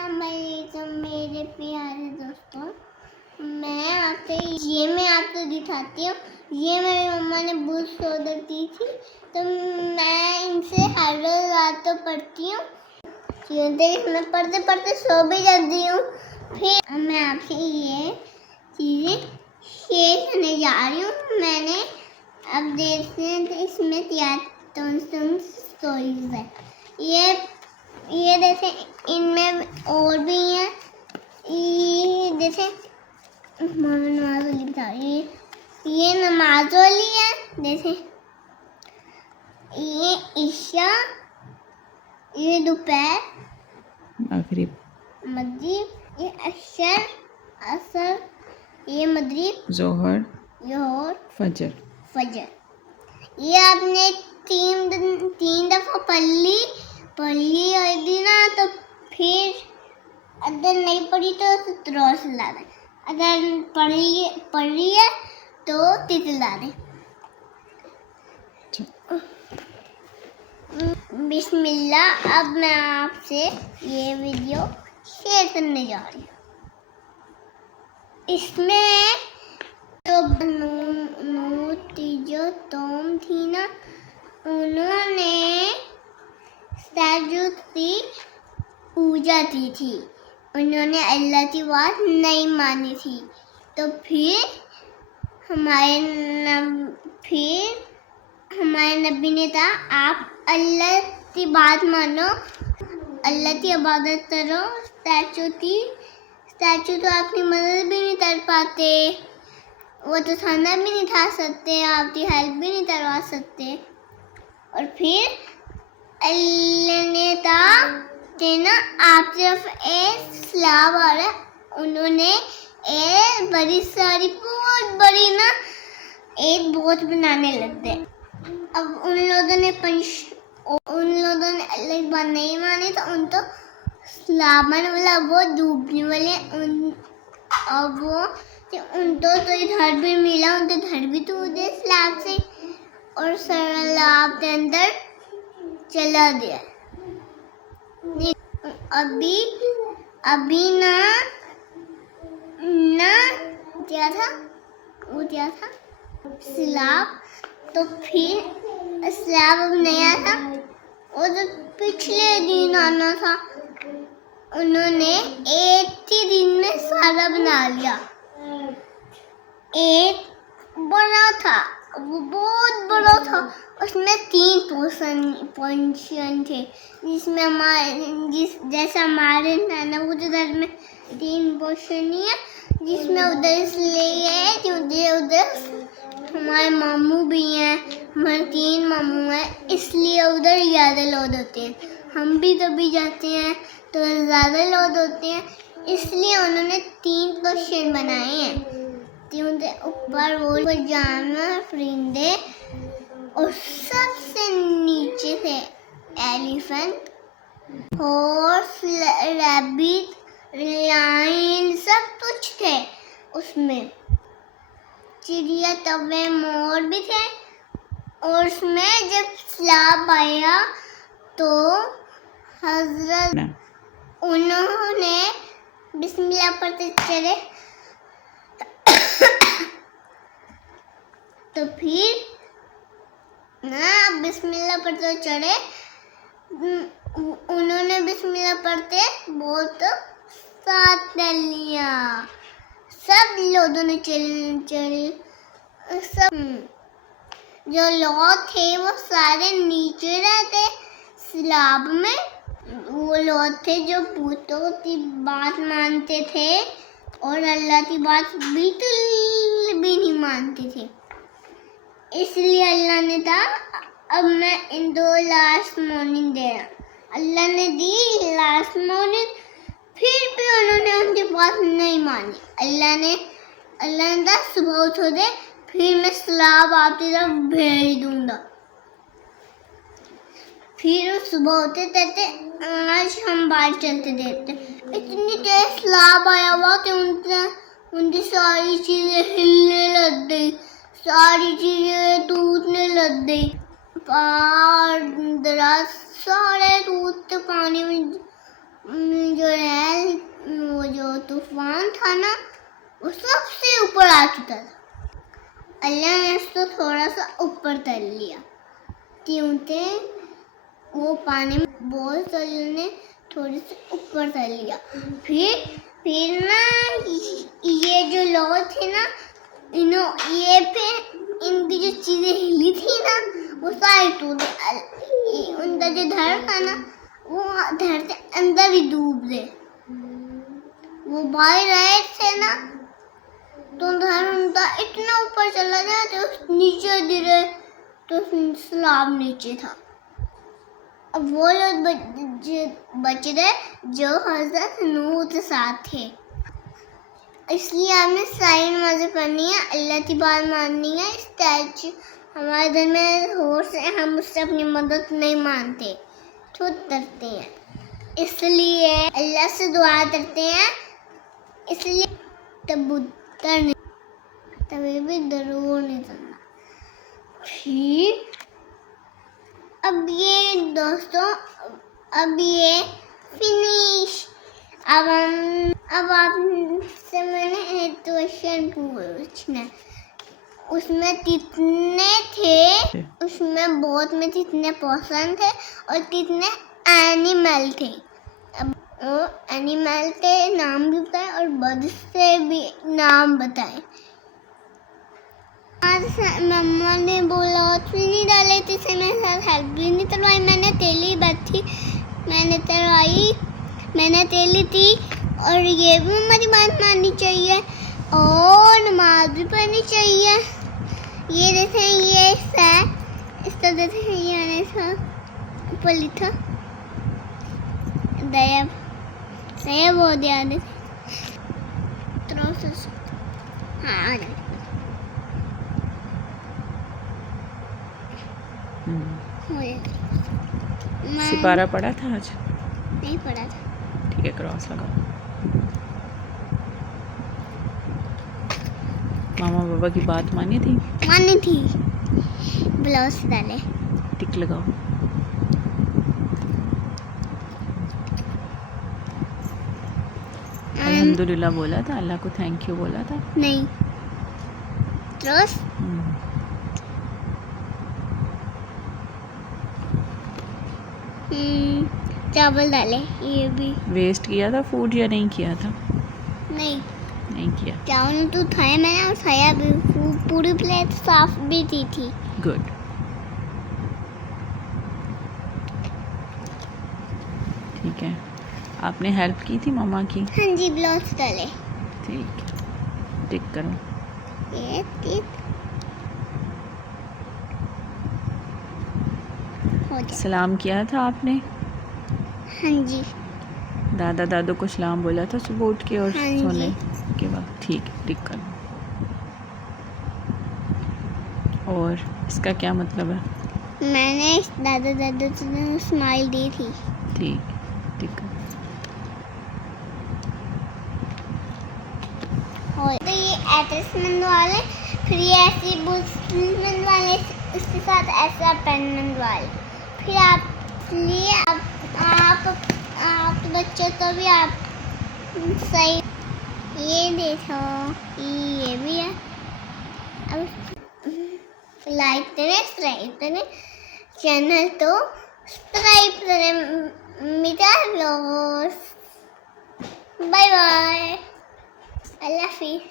अस्सलाम वालेकुम मेरे प्यारे दोस्तों। मैं आपको दिखाती हूँ। ये मेरी मम्मा ने बुक्स ऑर्डर की थी, तो मैं इनसे हर रोज रात तो पढ़ती हूँ। मैं पढ़ते पढ़ते सो भी जाती हूँ। फिर मैं आपसे ये चीज़ें शेयर करने जा रही हूँ। मैंने अब देखते हैं तो इसमें 73 स्टोरीज है। ये जैसे इनमें और भी हैं। ये जैसे नमाज वाली बता रही है, ये नमाज वाली है। जैसे ये ईशा, ये दोपहर, मगरिब, ये असर, ये मगरिब, जोहर, फजर। ये आपने तीन दफा पढ़ ली होगी ना, तो फिर अगर नहीं पढ़ी तो रोज ला दे। अगर पढ़ रही है तो तिल ला दे। बिस्मिल्लाह। अब मैं आपसे ये वीडियो शेयर करने जा रही हूँ। इसमें तो जो टॉम थी ना, उन्होंने स्टैचू की पूजा की थी। उन्होंने अल्लाह की बात नहीं मानी थी। तो फिर हमारे नबी ने कहा, आप अल्लाह की बात मानो, अल्लाह की इबादत करो। स्टैचू तो आपकी मदद भी नहीं कर पाते, वो तो खाना भी नहीं खा सकते, आपकी हेल्प भी नहीं करवा सकते। और फिर अल्लाह ने कहा कि ना, आप तरफ एक स्लाब आ रहा है। उन्होंने एक बड़ी सारी बहुत बड़ी ना एक बोट बनाने लग गए। अब उन लोगों ने अल्लाह की बात नहीं मानी, तो उन तो स्लाब वाला वो डूबने वाले। अब वो उनको तो इधर भी मिला, उनको इधर भी टूटे स्लैब से, और सैलाब के अंदर चला गया। अभी ना क्या था स्लैब। तो फिर स्लैब अब नया था, वो जो पिछले दिन आना था, उन्होंने एक ही दिन में सारा बना लिया। एक बड़ा था, वो बहुत बड़ा था। उसमें 3 पोर्शन थे, जैसे हमारे नानाबू के घर में 3 पोर्शन ही है, जिसमें उधर इसलिए है क्योंकि उधर हमारे मामू भी हैं। हमारे 3 मामू हैं, इसलिए उधर ज़्यादा लोग होते हैं। हम भी कभी जाते हैं तो ज़्यादा लोग होते हैं, इसलिए उन्होंने 3 पोर्शन बनाए हैं। ऊपर वो जानवर, परिंदे, और सबसे नीचे थे एलिफेंट, हॉर्स, रैबिट, लायन, सब कुछ थे उसमें। चिड़िया, तवे, मोर भी थे। और उसमें जब स्लैब आया तो हजरत उन्होंने बिस्मिल्लाह पढ़ते चले। तो फिर ना बिस्मिल्लाह पढ़ते चढ़े। उन्होंने बिस्मिल्लाह पढ़ते बहुत साथ ले लिया। सब लोगों ने सब जो लोग थे वो सारे नीचे रहते स्लैब में। वो लोग थे जो भूतों की बात मानते थे और अल्लाह की बात बिल्कुल भी नहीं मानते थे। इसलिए अल्लाह ने कहा, अब मैं इनको लास्ट मॉर्निंग दे रहा। अल्लाह ने दी लास्ट मॉर्निंग, फिर भी उन्होंने उनकी बात नहीं मानी। अल्लाह ने कहा, सुबह उठोगे फिर मैं स्लैब आपकी तरफ भेज दूंगा। फिर सुबह होते कहते, आज हम बाहर चलते देते। इतनी तेज स्लैब आया हुआ कि उनकी सारी चीजें हिलने लग गई, सारी चीजें टूटने लग गई। पहाड़, दराज सारे टूटते पानी में जो है तूफान था ना, वो सबसे ऊपर आ चुका था। अल्लाह ने उसको थोड़ा सा ऊपर कर लिया, क्योंकि वो पानी में बहुत सारे ने थोड़ी सी ऊपर कर लिया। फिर ना ये जो लोग थे ना, ये फिर इनकी जो चीजें हिली थी ना, वो सारी टूट, उनका जो घर था ना, वो घर के अंदर ही डूब गए। वो भाई रहे थे ना, तो घर उनका इतना ऊपर चला गया तो नीचे गिरे, तो सैलाब नीचे था। अब वो लोग बच गए जो हज़रत नूह के साथ थे। इसलिए हमें सारी नमाज़ें पढ़नी है, अल्लाह की बात माननी है। स्टैचू हमारे घर में हो से हम उससे अपनी मदद नहीं मानते, छूट करते हैं, इसलिए अल्लाह से दुआ करते हैं। इसलिए कबूतर नहीं, तभी भी जरूर नहीं करना। फिर अब ये दोस्तों, अब ये फिनिश। अब आपसे मैंने एक क्वेश्चन पूछना, उसमें कितने थे, उसमें बहुत में कितने पर्सन थे और कितने एनिमल थे। अब वो एनिमल के नाम भी बताए और बर्ड से भी नाम बताए। मम्मा ने बोला नहीं डाले थे, से मेरे साथ हेल्प भी नहीं करवाई। मैंने तेली बैठी, मैंने तेली थी। और ये भी मम्मा की बात माननी चाहिए और नमाज भी पढ़नी चाहिए। ये देखें, ये इसका देखें, ये आने सा ऊपर लिखा दया बहुत याद है। हाँ, सिपारा पढ़ा था आज? नहीं पढ़ा था। ठीक है, क्रॉस लगाओ। मामा बाबा की बात मानी थी? ब्लाउज डाले, टिक लगाओ। अल्हम्दुलिल्लाह बोला था, अल्लाह को थैंक यू बोला था? नहीं। क्रॉस चावल डाले, ये भी। वेस्ट किया था फूड या नहीं किया था? नहीं किया। चावल तो खाया मैंने और खाया भी, पूरी प्लेट साफ भी की थी। गुड। ठीक है, आपने हेल्प की थी मम्मा की? हाँ जी, ब्लाउज डाले। ठीक है, टिक करो। ये टिक हो गया। सलाम किया था आपने? हाँ जी। दादा दादू को सलाम बोला था सुबह उठ के और हाँ सोने के बाद? ठीक है, टिक करो। और इसका क्या मतलब है? मैंने दादा दादू को स्माइल दी थी। ठीक, टिक करो। और तो ये एड्रेस मंगवाले, फिर ये ऐसी बुक्स मंगवाले, उसके साथ ऐसा पेन मंगवाले। फिर आप लिए आप बच्चों को भी आप सही, ये देखो, ये भी है। अब लाइक करें, सब्सक्राइब करें, चैनल तो सब्सक्राइब करें। मीठा व्लॉग्स। बाय बाय, अल्लाह हाफिज़।